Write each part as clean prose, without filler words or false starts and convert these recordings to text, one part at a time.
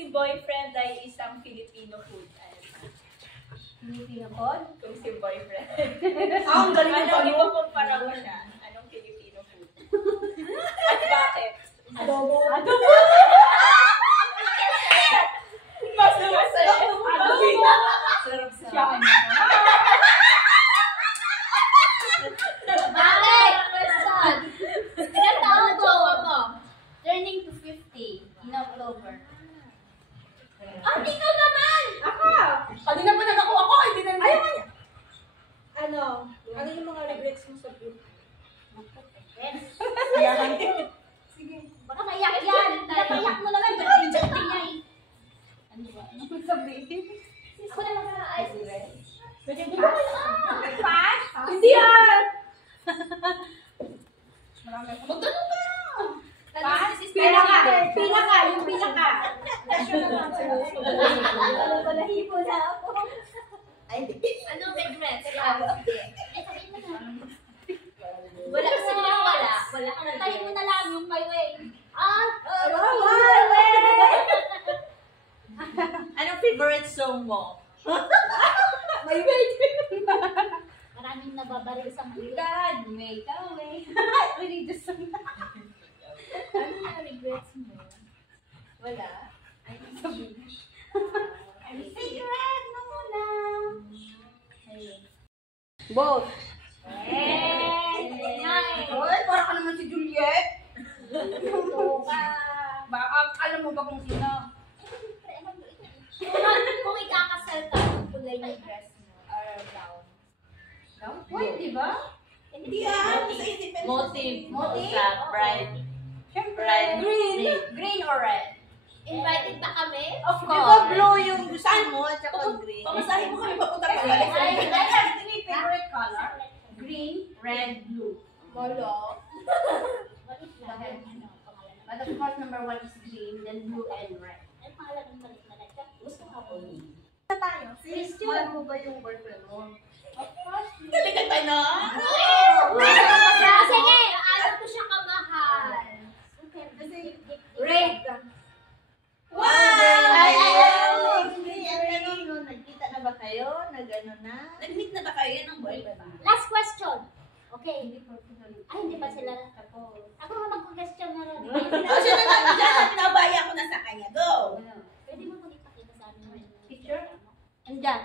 si boyfriend ay isang Filipino food. Filipino food? Kung si boyfriend. Ang galing mo pa mo. Ikukumpara mo siya. Anong Filipino food? At bakit? Adobo. Adobo! Mas masaya. Adobo! Sarap sa Bakit? Question. Ilan taon na jowa mo? Turning to 50 in October. Ikaw naman! Ako! Kanina pa nagakuha ko, hindi na Ayaw ka niya. Ano yung mga regrets mo sa group? Iyakan ko. Sige. Baka maiyak yan. Napaiyak mo naman. Birthday niya eh. Ano ba? Ano mo sabihin? Ako na mag-ice. Pwede mo ba? Pass? Hindi ah! Magtanong ka! Pass? Pinaka! Yung pinaka! Nahipo na ako. Ay, hindi. Anong regrets? Eh, sabihin mo na. Wala kasi naman wala. Wala. Tayo mo na lang yung may way. Anong favorite song mo? May wait! Maraming nababaril sa mga God, make a way. religious song. Ano na regrets mo? Wala? Ay, sabihin. Secret na muna. Both. Hoy, para ka naman si Juliet. Baka Alam mo ba kung sino? kung ikakasal ka, kulay ng dress mo or brown. No? Why, di ba? Hindi Motive. Motive? Sa bride. Bride. Green or red? Invited ba kami? Of Di ba blue yung gusto mo at saka green? Pamasahin mo kami papunta pa. Three favorite color? Green, red, blue. Wala. But of course, number 1 is green, then blue and red. Ay, pangalan ng balik na red. Gusto nga po. Sis, mahal mo ba yung boyfriend mo? Of course. Talaga tayo na? Sige, ano ko siya kamahal? Red. Wow! Ay, Nagkita na ba kayo? Nag-ano na? Nag-meet na ba kayo ng boyfriend? Last question. Okay. Ay, hindi pa sila nakapos. Ako nga mag-question na rin. Siya na lang dyan. Pinabaya ko na sa kanya. Go! Pwede mo kung ipakita sa amin. Picture? Andyan.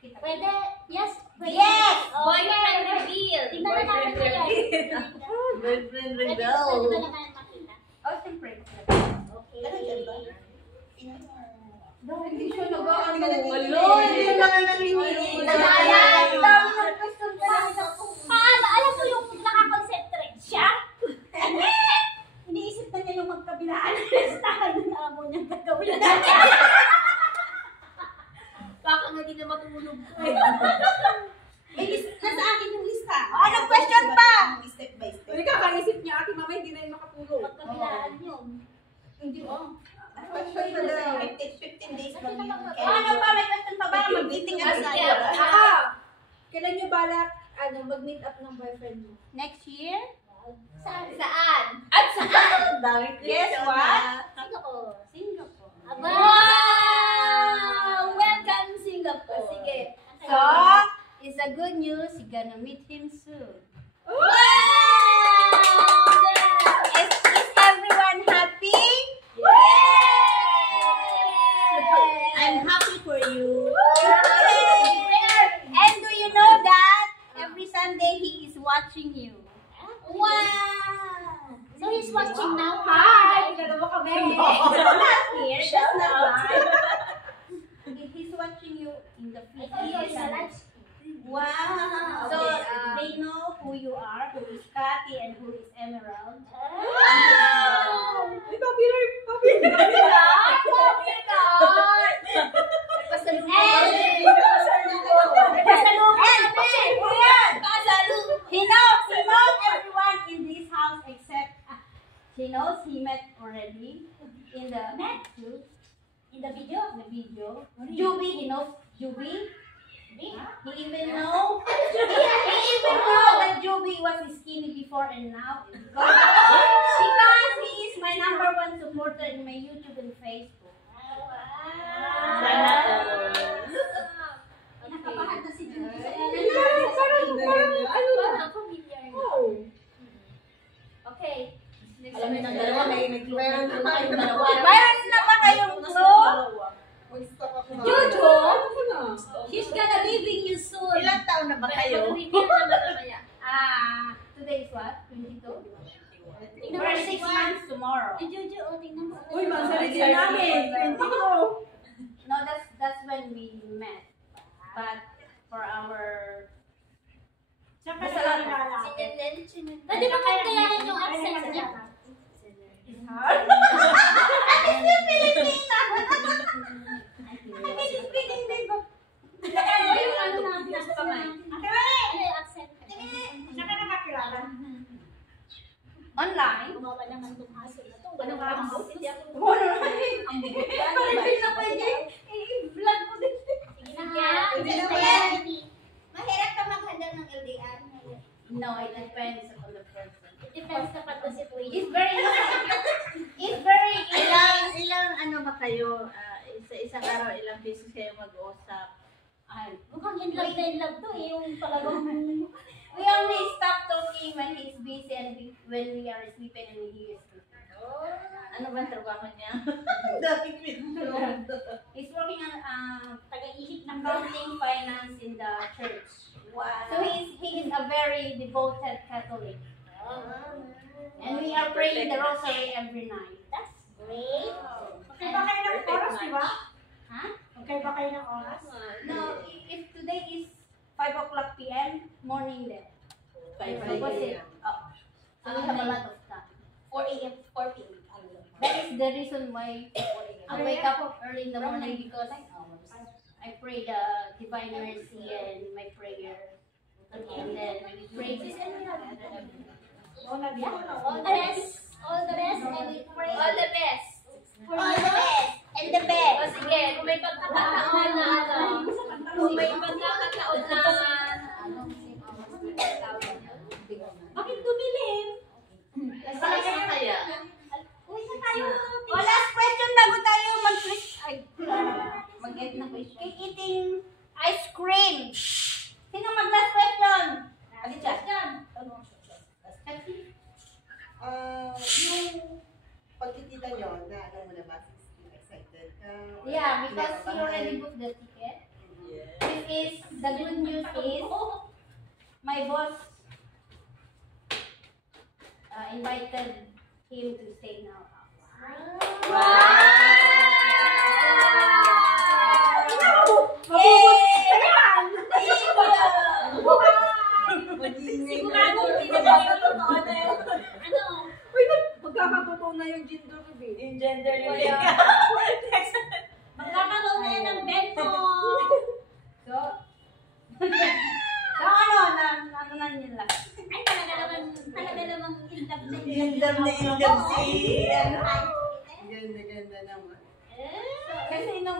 Pwede? Yes? Pwede. Yes! Oh, boyfriend reveal. Tingnan na natin ko yan. Boyfriend Pwede rebel. ba naman makita? Oh, siyempre. Okay. Hindi siya nag-ano. Hindi siya nananahimik. Paano? Alam mo yung nakakonsentrate siya? Iniisip na niya yung magkabilaan. Listahan na amo niyang gagawin. Baka nga di na matulog ko eh. Nasa akin yung lista. Anong question pa? Step by step. Hindi ka kaisip niya, ate mama, hindi na yung makatulog. Magkabilaan yun. Hindi mo. Question pa daw. 15 days Kasi mag naman Ano pa? May question pa ba? Mag-meeting at Kailan nyo balak mag-meet up ng boyfriend mo? Next year? Saan? At saan? Dami Guess what? Singapore. Singapore. Aba! Wow! Welcome, Singapore. Sige. So, It's a good news. You're gonna meet him soon. Wow! is everyone happy? I'm happy for you. And do you know that every Sunday he is watching you? Wow! So he's watching now. Hi! Hindi mo kami. Not here. Shout That's out. not. He's watching you in the future. Wow! So they know who you are, who is Cathy and who is Emerald. Wow! May copyright. Everyone in this house except he knows he met already in the in the video. Juby, he knows Juby. He even know that Juby was skinny before and now because he is my #1 supporter in my YouTube and Facebook. Alam niyo ng dalawa, may clue. Meron na kayong dalawa. Mayroon na ba kayong clue? Jojo! She's gonna leaving you soon. Ilang taon na ba kayo? Today is what? 22? We're 6 months tomorrow. Uy, masaligyan namin. 22. No, that's when we met. But for our... Siyempre sa lang Pwede naman kayahin yung accent niya. It's hard. I'm still Filipina. I'm speaking din ba? Ano yung ano na nasa kamay? Ano yung accent? Siyempre nakakilala. Online? Gumawa naman itong aso na ito. Ano ka ang Hindi ako. Pwede na pwede. I-vlog ko din. Sige na ha. Hindi na Mahirap ka maghanda ng LDR. No, it depends on the person. It depends naman sa situation. It's very Ilang ano ba kayo? Isang araw, ilang beses kayo mag-uusap? Mukhang in love to eh. Yung talagang... we only stop talking when he's busy and when we are sleeping and he is sleeping. Ano ba ang trabaho niya? He's working on Taga-ihip ng accounting finance in the church. Wow. So he is a very devoted Catholic. And we are praying the rosary every night. That's great. Okay ba kayo ng oras, di ba? Huh? Okay ba kayo ng oras? No, if today is 5 o'clock p.m., morning then. 5 Opposite. Oh. So we have a lot of time. 4 a.m., 4 p.m. That is the reason why I wake up early in the morning because I pray the Divine Mercy and my prayer. And then we pray this together. All the best. All the best. And we pray. All the best! All the best. And the best. O sige, kung may pagkakataon na kung may pagkakataon na Bakit dumilim? Saan kaya? Uy, na tayo. Oh, last question bago tayo mag-end na question. Eating ice cream. Sino mag-last question? Question. Yung pagkikita nyo, na ano mo na ba? Excited ka? Yeah, because we already booked the ticket. This is, the good news is, my boss invited him to stay in our house. Sigurado hindi na tayo totoo na yun. Ano? Uy, magkakatotoo na yung gender reveal. Yung gender reveal. Magkakaroon na yan ng bento. So, ano na nila? Ay, talaga namang in love na Indam na indam si... Ano? Ganda naman. Kasi nung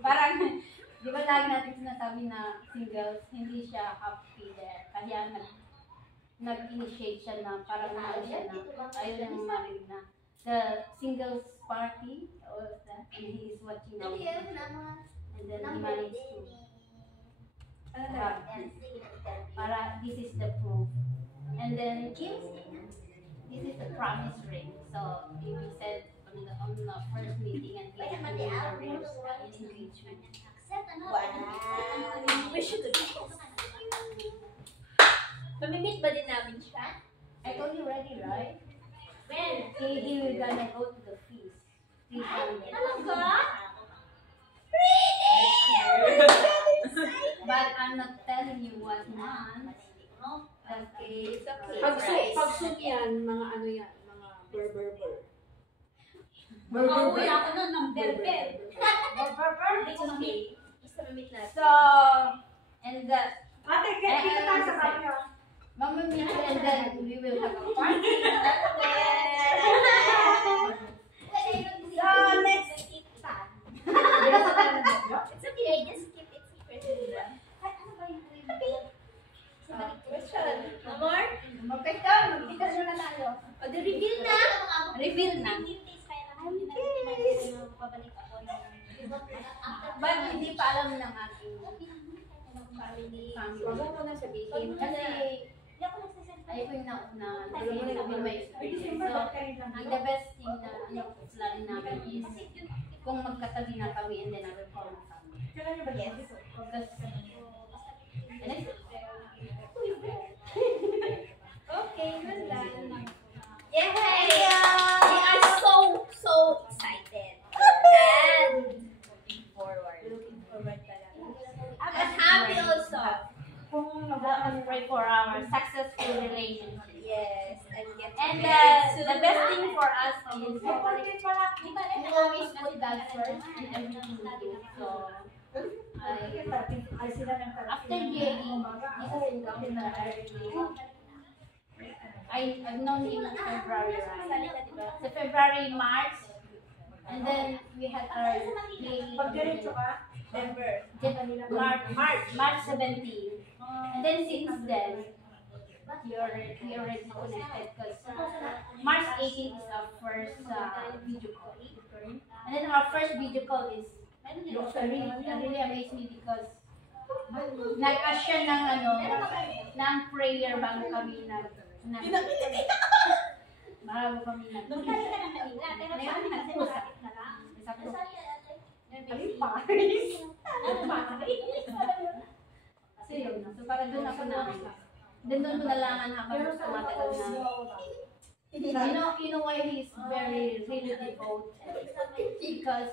parang, di ba lagi natin sinasabi na singles, hindi siya happy there. Kaya nag-initiate siya na parang siya na ayaw na marinig na the singles party or that, and he is watching now. And then he managed to have this. Para this is the proof. And then this is the promise ring. So we said on the first meeting and we had the rings in engagement. Wow. We should do this. Mamimit ba din namin siya? I told you already, right? When? He will gonna go to the feast. 300. Talaga? But I'm not telling you what month. Okay. It's okay. Pag-suit yan, mga ano yan, mga burr. Makauwi ako nun ng berber. It's okay. Basta mamit natin. So, and that, Ate, kita tayo sa kanya. mamamit and then we will have a party. So, next. It's okay, just keep it secret. Question. No more? Mag-question, mag-question na tayo. O, the reveal na. Reveal na. But hindi pa alam ng aking family. Huwag mo na sabihin. Kasi, ayoko yung nauna. Sabi may experience. So, Ang the best thing na plan namin is kung magkatabi na kami and then I will call my family. Yes. Okay, well done. Yay! We are so excited and looking forward. And happy also. Pray for our successful relationship. Yes, and get And the best thing for us is we always put God first in everything we do. So, after dating, this is I've known him in February, right? So February, March, and then we had our dating. March 17. And then since then, we already connected because March 18 is our first video call. And then our first video call is really amazed me because nag-ask siya ng prayer bago kami So yun, so parang doon ako doon ko nalaman habang tumatagal na. You know why he's really devoted? Because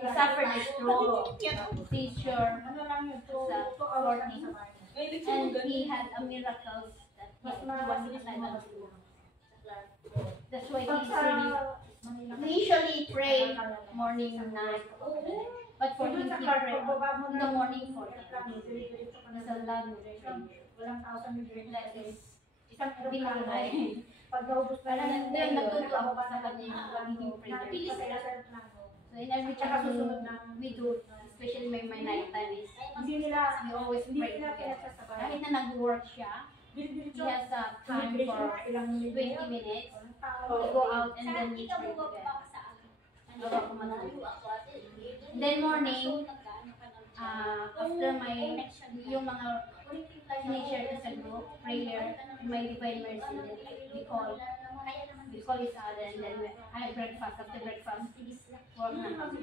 he suffered a stroke, seizure, sa 40, and he had a miracle that he wasn't alive. That's why he's really. We usually pray morning and night, but for him he pray in the morning for him. There's a lot of prayer. That is hindi malay. Parang natuto ako sa kanya yung pagiging prayer. So in every time we do, especially my night time is, we always pray together. Kahit na nag-work siya, he has a time for 20 minutes to go out and then we pray together. Then morning, after yung mga sinishare ko sa group, prayer, my divine mercy, we call each other and then I have breakfast. After breakfast, work na kami.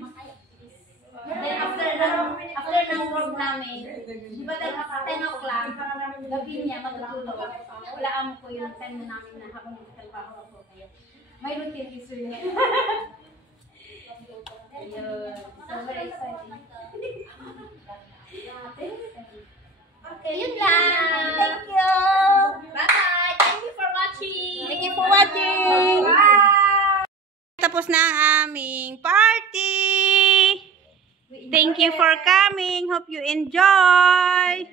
Then after ng work namin, di ba 10 o'clock, gabi niya matutulog. Wala mo ko yung time na namin na habang nagtatrabaho ako. Kaya may routine is niya. Ayun. So very exciting. Okay, yun lang. Thank you. Bye-bye. Thank you for watching. Thank you for watching. Bye! Tapos na ang aming party! Thank you for coming. Hope you enjoy.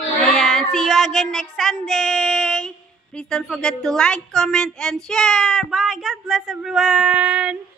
Ayan. See you again next Sunday. Please don't forget to like, comment, and share. Bye. God bless everyone.